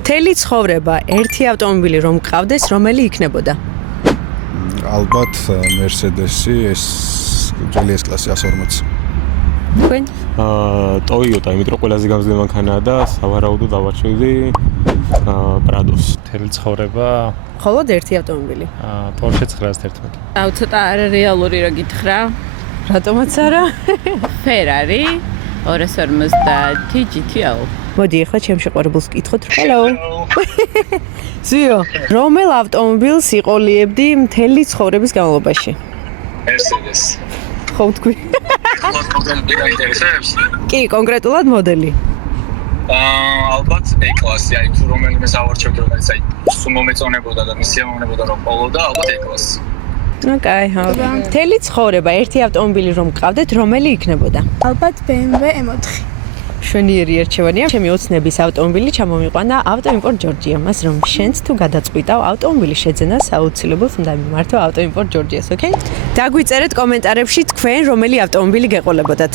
მთელი ცხოვრება ერთი ავტომობილი რომ გყავდეს, რომელი იქნებოდა? ალბათ Mercedes-ი ეს ძველი S-კლასი 140. თქვენ? Toyota, იმიტომ რომ ყველაზე გამძლე მანქანაა და სავარაუდოდ დავარჩევდი Prados. მთელი ცხოვრება მხოლოდ ერთი ავტომობილი. Porsche 911. ცოტა არარეალური რა გითხრა. რატომაც არა? Ferrari 250 GTO. მოდი ახლა ჩემ შეყვარებულს კითხოთ. Hello. ზიო, რომელ ავტომობილს იყოლიებდი მთელი ცხოვრების განმავლობაში? Mercedes. ხო თქვი. მოდელი გაინტერესებს? კი, კონკრეტულად მოდელი. ალბათ E-კლასი, აი თუ რომელიმე ავარჩევდი, რომელიც აი სულ მომეწონებოდა და მისია მომნებოდა რომ ყოლოდა, ალბათ E-კლასი. ოკეი, მთელი ცხოვრება ერთი ავტომობილი რომ გყავდეთ, რომელი იქნებოდა? ალბათ BMW M4. შვენიერი ერჩევანია. ჩემი ოცნების ავტომობილი ჩამომიყვანა ავტოიმპორტ ჯორჯია. მას რომ შენც თუ გადაწყვიტავ ავტომობილის შეძენას, აუცილებლად უნდა მიმართო ავტოიმპორტ ჯორჯიას, ოკეი? დაგვიწერეთ კომენტარებში თქვენ რომელი ავტომობილი გეყოლებოდათ.